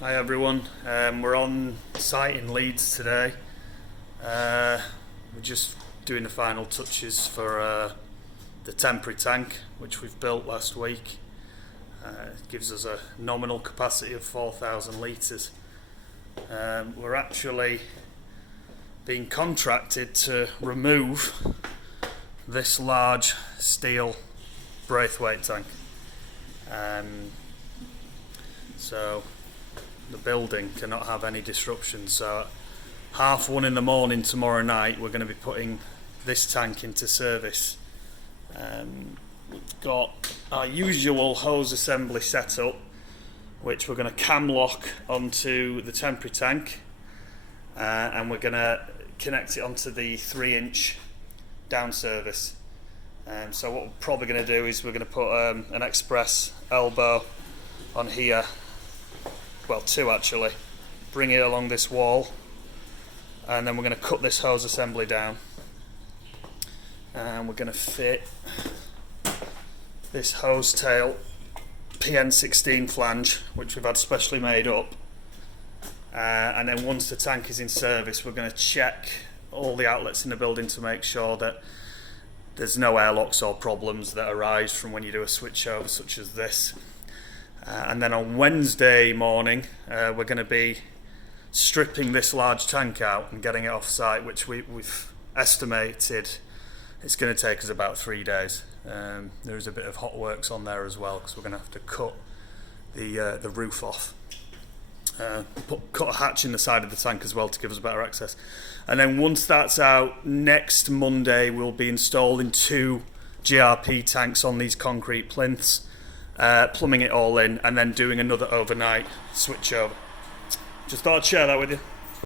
Hi everyone, we're on site in Leeds today. We're just doing the final touches for the temporary tank which we've built last week. It gives us a nominal capacity of 4,000 litres. We're actually being contracted to remove this large steel Braithwaite tank. So the building cannot have any disruption. So at 1:30 in the morning tomorrow night we're going to be putting this tank into service. We've got our usual hose assembly setup, which we're going to cam lock onto the temporary tank, and we're going to connect it onto the 3-inch down service. So what we're probably going to do is we're going to put an express elbow on here, well, two actually, bring it along this wall, and then we're going to cut this hose assembly down, and we're going to fit this hose tail PN16 flange, which we've had specially made up, and then once the tank is in service we're going to check all the outlets in the building to make sure that there's no airlocks or problems that arise from when you do a switchover such as this. And then on Wednesday morning we're going to be stripping this large tank out and getting it off site, which we've estimated it's going to take us about 3 days. There is a bit of hot works on there as well, because we're going to have to cut the roof off, cut a hatch in the side of the tank as well to give us better access. And then once that's out, next Monday we'll be installing 2 GRP tanks on these concrete plinths, plumbing it all in, and then doing another overnight switchover. Just thought I'd share that with you.